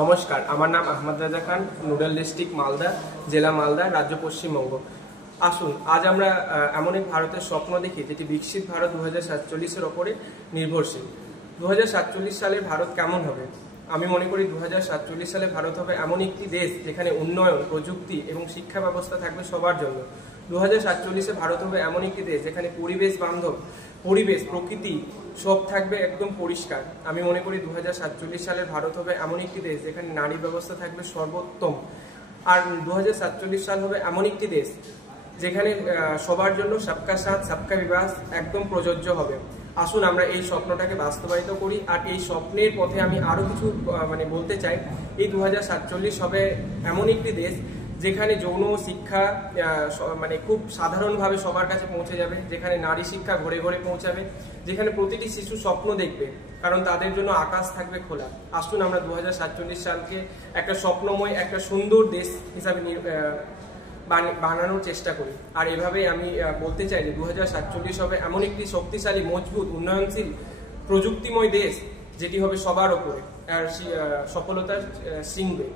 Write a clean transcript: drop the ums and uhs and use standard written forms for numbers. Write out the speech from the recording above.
নমস্কার, আমার নাম আহমদ রাজা খান, নোডাল ডিস্ট্রিক্ট মালদা, জেলা মালদা, রাজ্য পশ্চিমবঙ্গ। আসুন, আজ আমরা এমন এক ভারতের স্বপ্ন দেখি যেটি বিকশিত ভারত 2047-এর ওপরে নির্ভরশীল। 2047 সালে ভারত কেমন হবে? আমি মনে করি 2047 সালে ভারত হবে এমন একটি দেশ যেখানে উন্নয়ন, প্রযুক্তি এবং শিক্ষা ব্যবস্থা থাকবে সবার জন্য। 2047-এ ভারত হবে এমন একটি দেশ যেখানে পরিবেশ বান্ধব, পরিবেশ, প্রকৃতি সব থাকবে একদম পরিষ্কার। আমি মনে করি 2047 সালের ভারত হবে এমন একটি দেশ যেখানে নারী ব্যবস্থা থাকবে সর্বোত্তম। আর 2047 সাল হবে এমন একটি দেশ যেখানে সবার জন্য সবকা সাথ সবকা বিকাশ একদম প্রযোজ্য হবে। আসুন আমরা এই স্বপ্নটাকে বাস্তবায়িত করি। আর এই স্বপ্নের পথে আমি আরো কিছু বলতে চাই। এই 2047 হবে এমন একটি দেশ যেখানে যৌন শিক্ষা খুব সাধারণভাবে সবার কাছে পৌঁছে যাবে, যেখানে নারী শিক্ষা ঘরে ঘরে পৌঁছাবে, যেখানে প্রতিটি শিশু স্বপ্ন দেখবে, কারণ তাদের জন্য আকাশ থাকবে খোলা। আসুন আমরা 2047 সালকে একটা স্বপ্নময়, একটা সুন্দর দেশ হিসাবে বানানোর চেষ্টা করি। আর এভাবেই আমি বলতে চাই যে 2047 হবে এমন একটি শক্তিশালী, মজবুত, উন্নয়নশীল, প্রযুক্তিময় দেশ যেটি হবে সবার ওপরে আর সফলতার শৃঙ্গে।